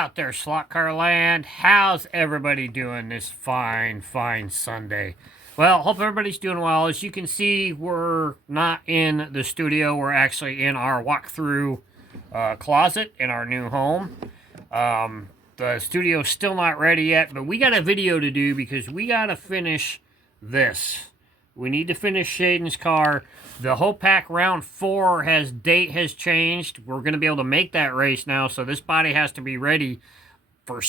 out there, Slot Car Land. How's everybody doing this fine Sunday? Well, hope everybody's doing well. As you can see, we're not in the studio. We're actually in our walkthrough closet in our new home. The studio's still not ready yet, but we got a video to do because we got to finish this. We need to finish Shaiden's car. The HoPac round 4 date has changed. We're going to be able to make that race now, so this body has to be ready for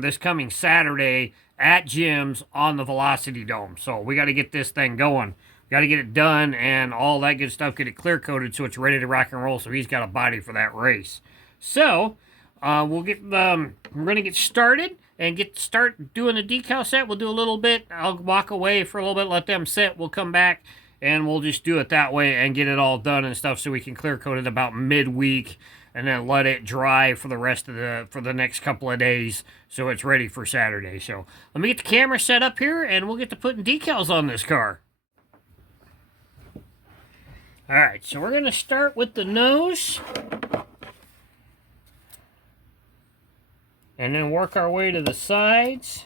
this coming Saturday at Jim's on the Velocity Dome. So we got to get this thing going. We got to get it done and all that good stuff. Get it clear coated so it's ready to rock and roll. So he's got a body for that race. So we're going to get started and start doing the decal set. We'll do a little bit. I'll walk away for a little bit, let them sit. We'll come back and we'll just do it that way and get it all done and stuff so we can clear coat it about midweek and then let it dry for the next couple of days so it's ready for Saturday. So let me get the camera set up here and we'll get to putting decals on this car. All right, so we're going to start with the nose and then work our way to the sides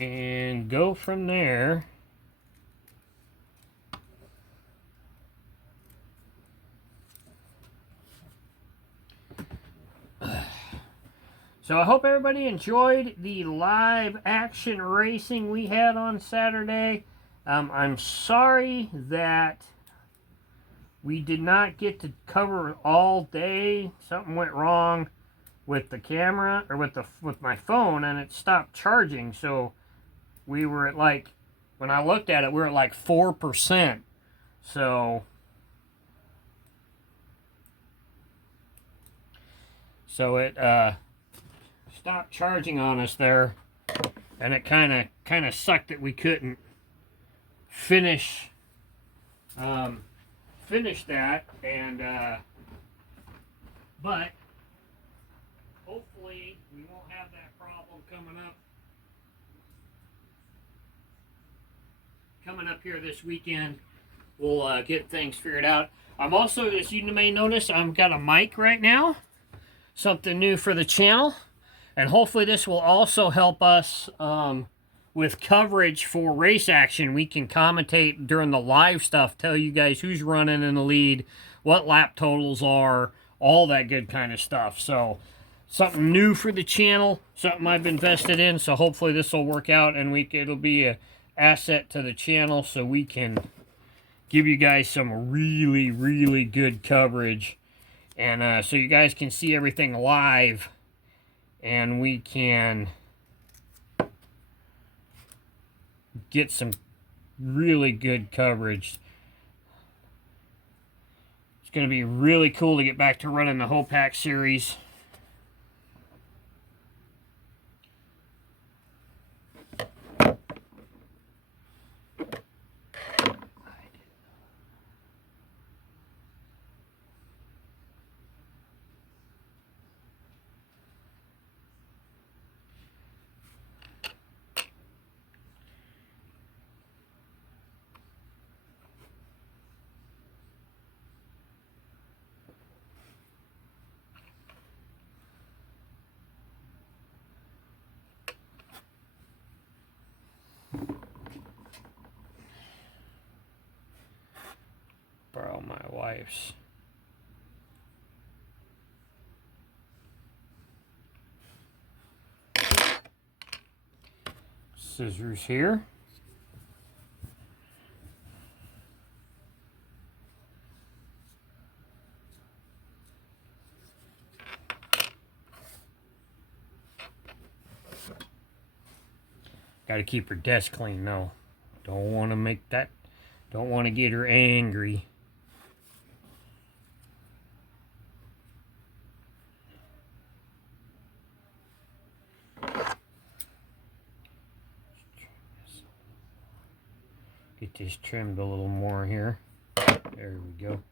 and go from there. So I hope everybody enjoyed the live action racing we had on Saturday. I'm sorry that we did not get to cover all day. Something went wrong with the camera or with my phone and it stopped charging. So we were at when I looked at it, we were at 4%. So it stopped charging on us there, and it kind of sucked that we couldn't finish that, and but hopefully we won't have that problem coming up here this weekend. We'll get things figured out. I'm also, as you may notice, I've got a mic right now, something new for the channel. And hopefully this will also help us with coverage for race action. We can commentate during the live stuff, tell you guys who's running in the lead, what lap totals are, all that good kind of stuff. So something new for the channel, something I've invested in. So hopefully this will work out and it'll be an asset to the channel so we can give you guys some really, really good coverage. And so you guys can see everything live. And we can get some really good coverage. It's going to be really cool to get back to running the HoPac series. Borrow my wife's scissors here. Got to keep her desk clean though. Don't want to get her angry. Get this trimmed a little more here. There we go.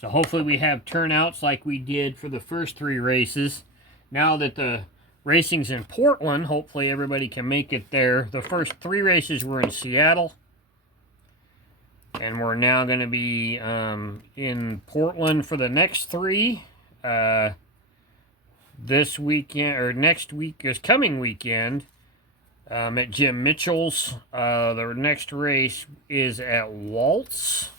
So hopefully we have turnouts like we did for the first 3 races. Now that the racing's in Portland, hopefully everybody can make it there. The first 3 races were in Seattle. And we're now going to be in Portland for the next 3. This weekend, or next week, is coming weekend, at Jim Mitchell's. The next race is at Walt's.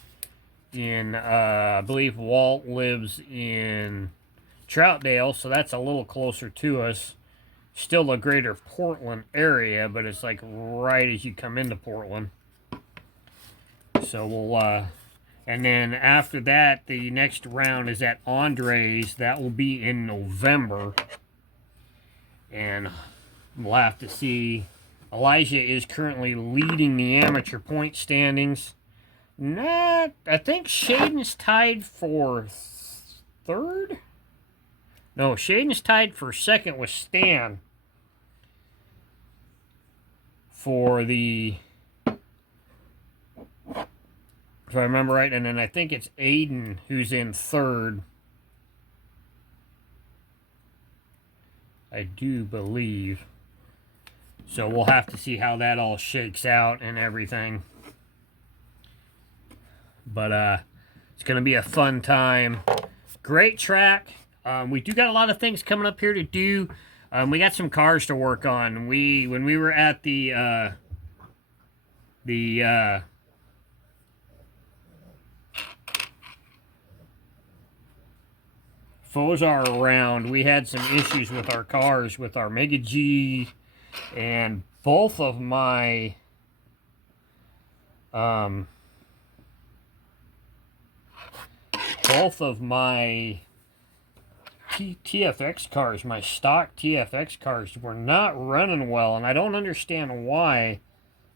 I believe Walt lives in Troutdale, so that's a little closer to us. Still the greater Portland area, but it's like right as you come into Portland. So we'll, and then after that, the next round is at Andre's. That will be in November. And we'll have to see. Elijah is currently leading the amateur point standings. I think Shaiden's tied for 3rd? No, Shaiden's tied for 2nd with Stan. For the... If I remember right, and then I think it's Aiden who's in 3rd. I do believe. So we'll have to see how that all shakes out and everything. But it's going to be a fun time. Great track. We do got a lot of things coming up here to do. We got some cars to work on. When we were at the Fozar round, we had some issues with our cars, with our Mega G, and both of my TFX cars, my stock TFX cars, were not running well, and I don't understand why.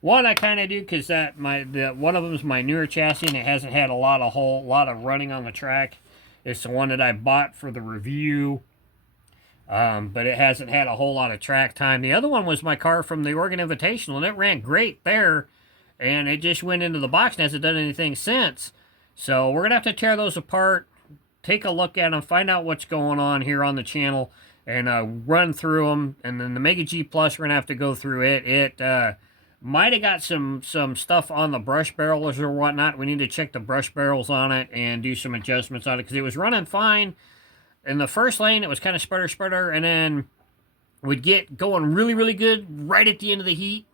One, I kind of do, because one of them is my newer chassis, and it hasn't had a lot of running on the track. It's the one that I bought for the review, but it hasn't had a whole lot of track time. The other one was my car from the Oregon Invitational, and it ran great there, and it just went into the box and hasn't done anything since. So we're going to have to tear those apart, take a look at them, find out what's going on here on the channel, and run through them. And then the Mega G Plus, we're going to have to go through it. It might have got some stuff on the brush barrels or whatnot. We need to check the brush barrels on it and do some adjustments on it, because it was running fine. In the first lane, it was kind of sputter, and then would get going really, really good right at the end of the heat.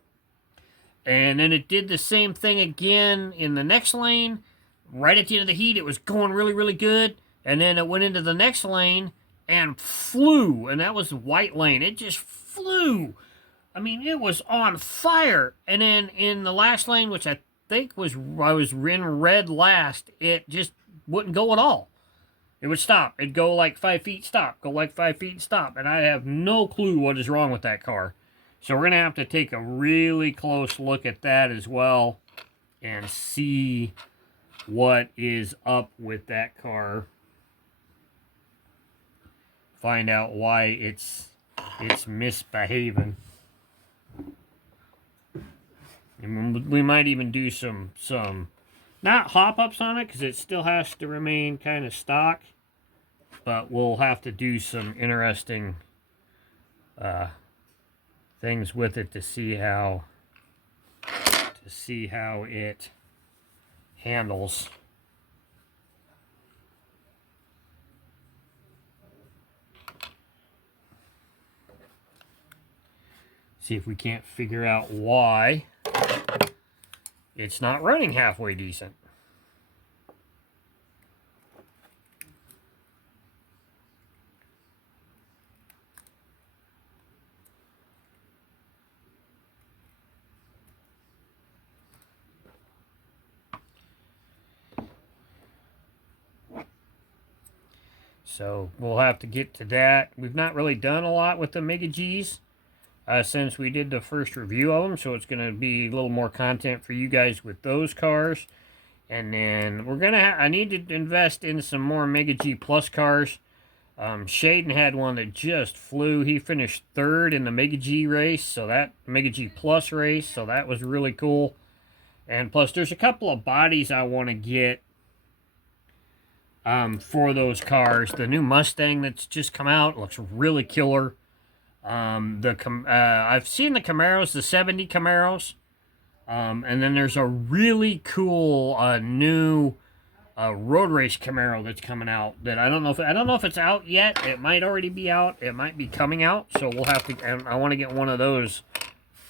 And then it did the same thing again in the next lane. Right at the end of the heat, it was going really, really good. And then it went into the next lane and flew. And that was the white lane. It just flew. I mean, it was on fire. And then in the last lane, which I think I was in red last, it just wouldn't go at all. It would stop. It'd go like 5 feet, stop. Go like 5 feet, stop. And I have no clue what is wrong with that car. So we're going to have to take a really close look at that as well and see what is up with that car. Find out why it's misbehaving. And we might even do some not hop-ups on it, because it still has to remain kind of stock, but we'll have to do some interesting things with it to see how it handles. See if we can't figure out why it's not running halfway decent. So we'll have to get to that. We've not really done a lot with the Mega Gs since we did the first review of them, so it's going to be a little more content for you guys with those cars. And then we're gonna I need to invest in some more Mega G Plus cars. Shaiden had one that just flew. He finished 3rd in the Mega G race, so that Mega G Plus race, so that was really cool. And plus, there's a couple of bodies I want to get for those cars. The new Mustang that's just come out looks really killer. I've seen the Camaros, the 70 Camaros. And then there's a really cool new road race Camaro that's coming out that I don't know if it's out yet. It might already be out. It might be coming out. So we'll have to. And I want to get one of those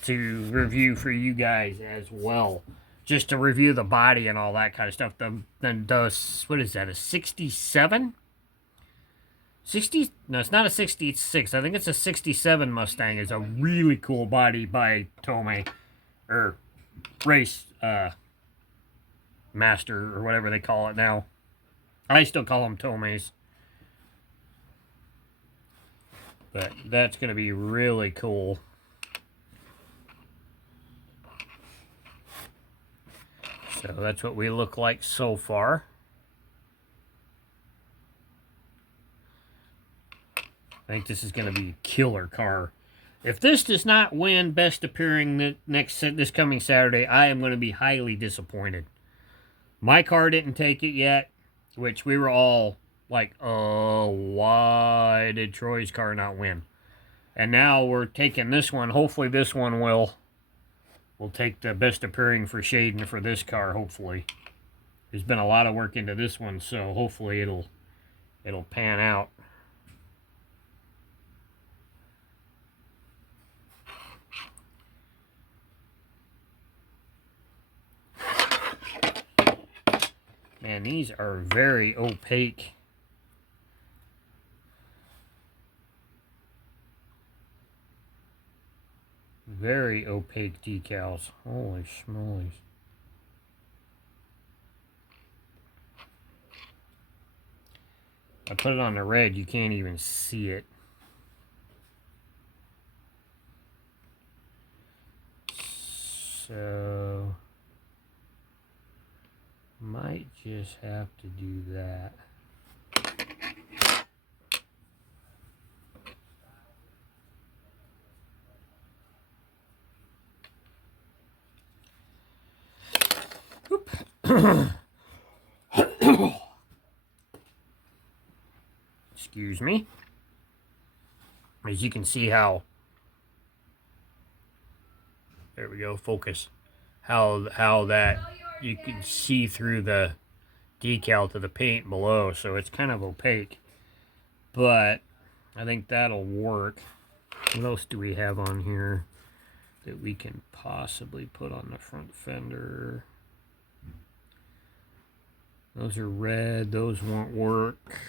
to review for you guys as well, just to review the body and all that kind of stuff. Then does what is that? A 67? 60? No, it's not a 66. I think it's a 67 Mustang. It's a really cool body by Tomei, or Race Master, or whatever they call it now. I still call them Tomeis. But that's going to be really cool. So that's what we look like so far. I think this is going to be a killer car. If this does not win Best Appearing this coming Saturday, I am going to be highly disappointed. My car didn't take it yet, which we were all like, oh, why did Troy's car not win? And now we're taking this one. Hopefully this one will take the Best Appearing for Shaiden for this car, hopefully. There's been a lot of work into this one, so hopefully it'll pan out. Man, these are very opaque. Very opaque decals. Holy schmolies. I put it on the red, you can't even see it. So might just have to do that. Excuse me. As you can see how, there we go, focus. How that you can see through the decal to the paint below, so it's kind of opaque. But I think that'll work. What else do we have on here that we can possibly put on the front fender? Those are red, those won't work.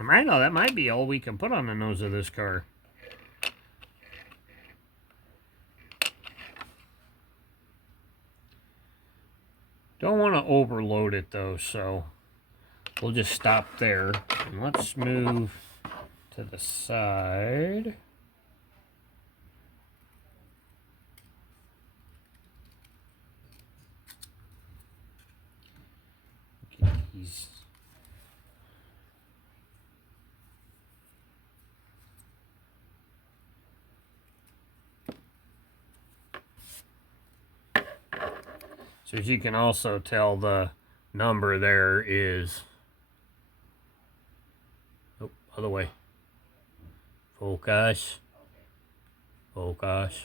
I know that might be all we can put on the nose of this car. Don't want to overload it though, so we'll just stop there. And let's move to the side. Get these. So as you can also tell, the number there is, oh, other way. Focus. Focus.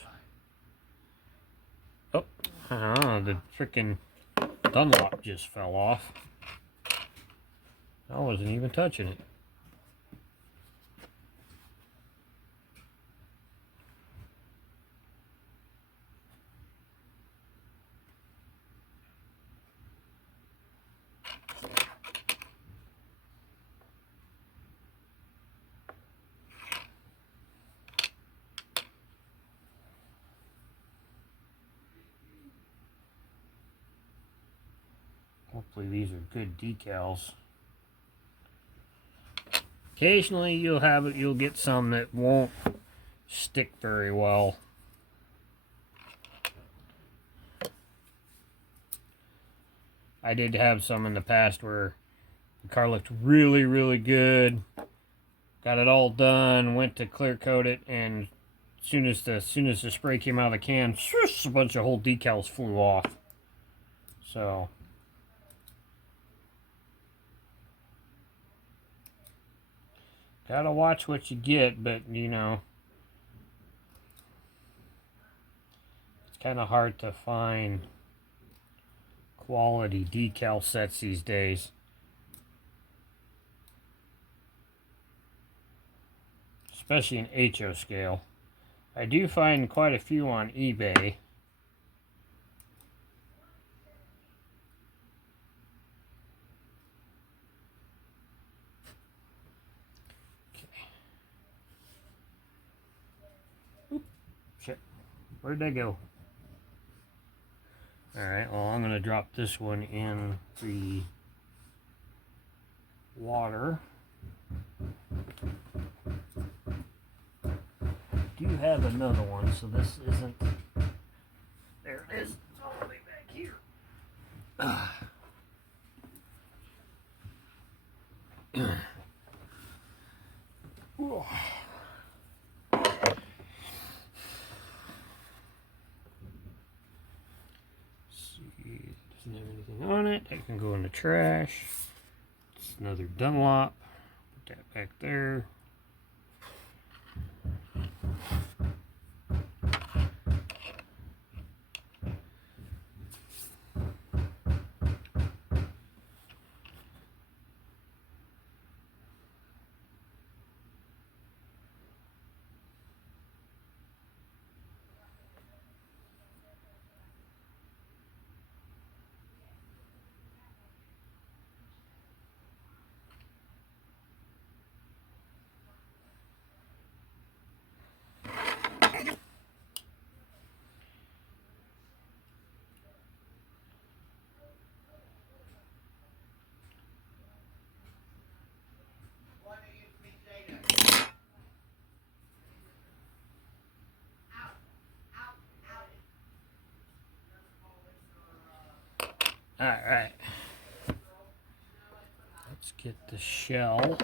Oh, the freaking Dunlop just fell off. I wasn't even touching it. Hopefully these are good decals. Occasionally you'll get some that won't stick very well. I did have some in the past where the car looked really, really good. Got it all done, went to clear coat it, and as soon as the spray came out of the can, a bunch of whole decals flew off. So gotta watch what you get, but you know, it's kind of hard to find quality decal sets these days. Especially in HO scale. I do find quite a few on eBay. Shit. Where'd they go? Alright, well, I'm going to drop this one in the water. I do have another one, so this isn't... There it is. It's all the way back here. See, doesn't have anything on it. That can go in the trash. It's another Dunlop. Put that back there. Alright. Let's get the shell.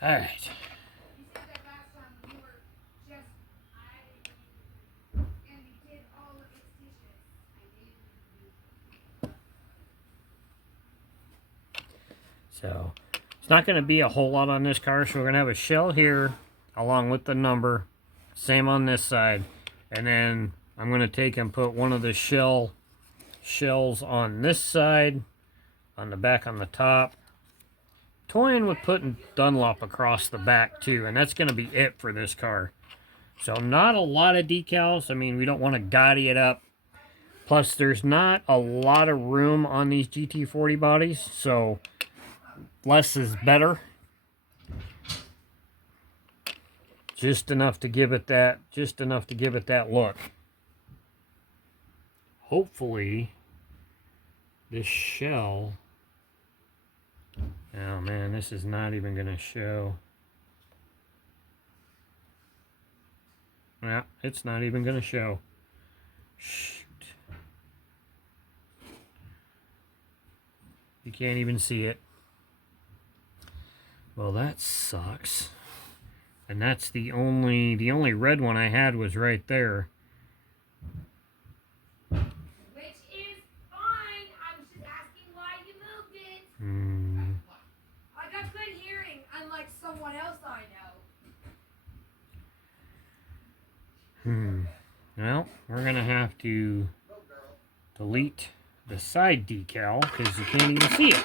Alright. So, it's not going to be a whole lot on this car, so we're going to have a shell here along with the number. Same on this side. And then I'm going to take and put one of the shells on this side, on the back on the top. Toying with putting Dunlop across the back too, and that's going to be it for this car. So not a lot of decals. I mean, we don't want to gaudy it up. Plus, there's not a lot of room on these GT40 bodies, so less is better. Just enough to give it that look. Hopefully, this shell... Oh man, this is not even going to show. Yeah, it's not even going to show. Shoot. You can't even see it. Well, that sucks. And that's the only red one I had was right there. Which is fine. I was just asking why you moved it. I got good hearing, unlike someone else I know. Well, we're gonna have to delete the side decal because you can't even see it.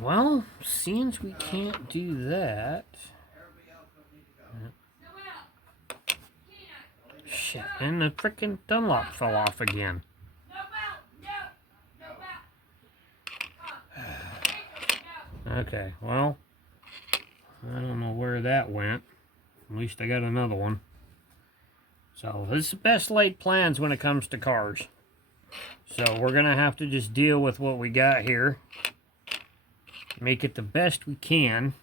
Well, since we can't do that... Shit, and the frickin' Dunlop fell off again. Okay, well, I don't know where that went. At least I got another one. So, this is the best laid plans when it comes to cars. So, we're going to have to just deal with what we got here. Make it the best we can.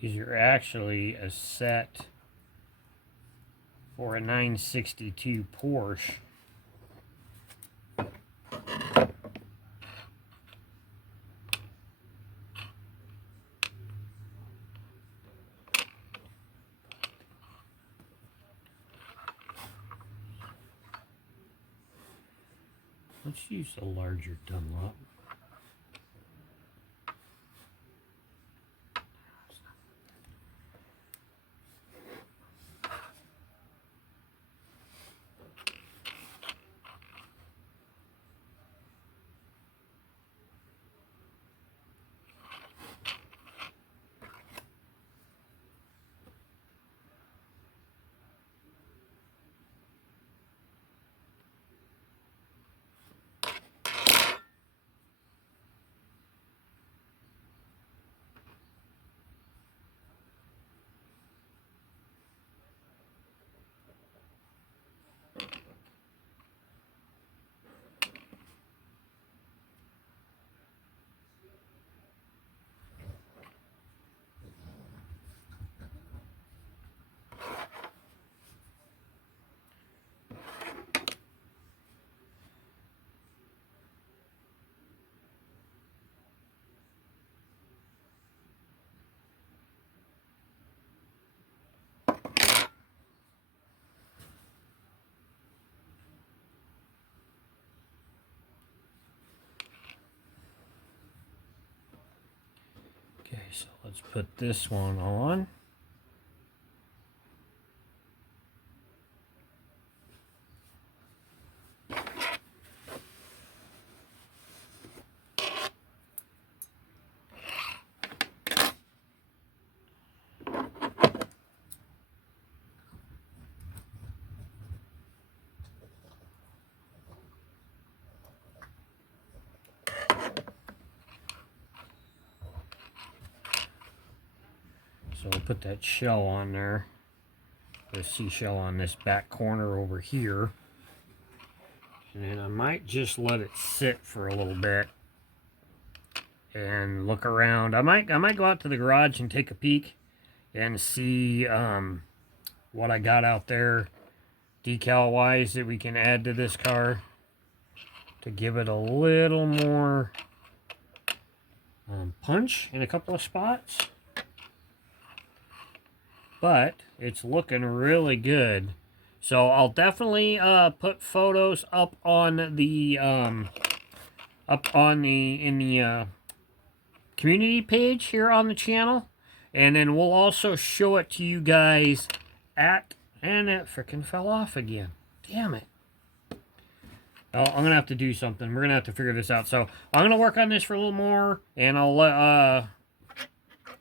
These are actually a set for a 962 Porsche. Let's use a larger Dunlop. Okay, so let's put this one on. So we'll put that shell on there. The seashell on this back corner over here. And then I might just let it sit for a little bit and look around. I might go out to the garage and take a peek and see what I got out there decal wise that we can add to this car to give it a little more punch in a couple of spots. But it's looking really good. So I'll definitely put photos up on the community page here on the channel, and then we'll also show it to you guys at, and it freaking fell off again. Damn it. Oh, I'm gonna have to do something. We're gonna have to figure this out. So I'm gonna work on this for a little more, and I'll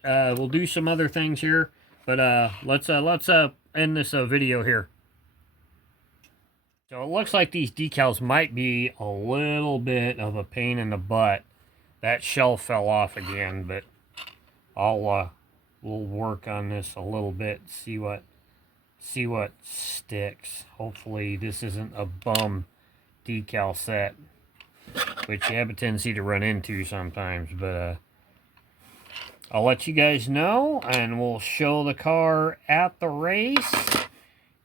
we'll do some other things here. But let's end this video here. So it looks like these decals might be a little bit of a pain in the butt. That shell fell off again, but we'll work on this a little bit, see what sticks. Hopefully this isn't a bum decal set, which you have a tendency to run into sometimes. But I'll let you guys know, and we'll show the car at the race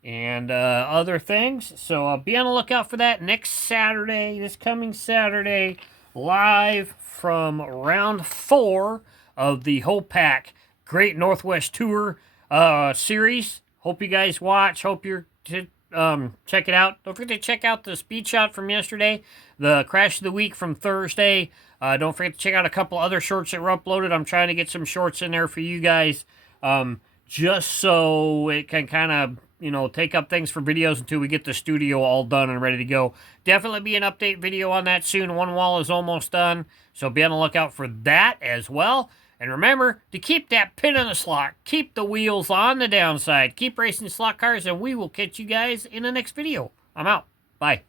and other things. So be on the lookout for that next Saturday, this coming Saturday, live from round 4 of the HoPac Great Northwest Tour series. Hope you guys watch. Hope you're check it out. Don't forget to check out the speed shot from yesterday, the crash of the week from Thursday. Don't forget to check out a couple other shorts that were uploaded. I'm trying to get some shorts in there for you guys, just so it can kind of, take up things for videos until we get the studio all done and ready to go. Definitely be an update video on that soon. One wall is almost done, so be on the lookout for that as well. And remember to keep that pin in the slot. Keep the wheels on the downside. Keep racing slot cars, and we will catch you guys in the next video. I'm out. Bye.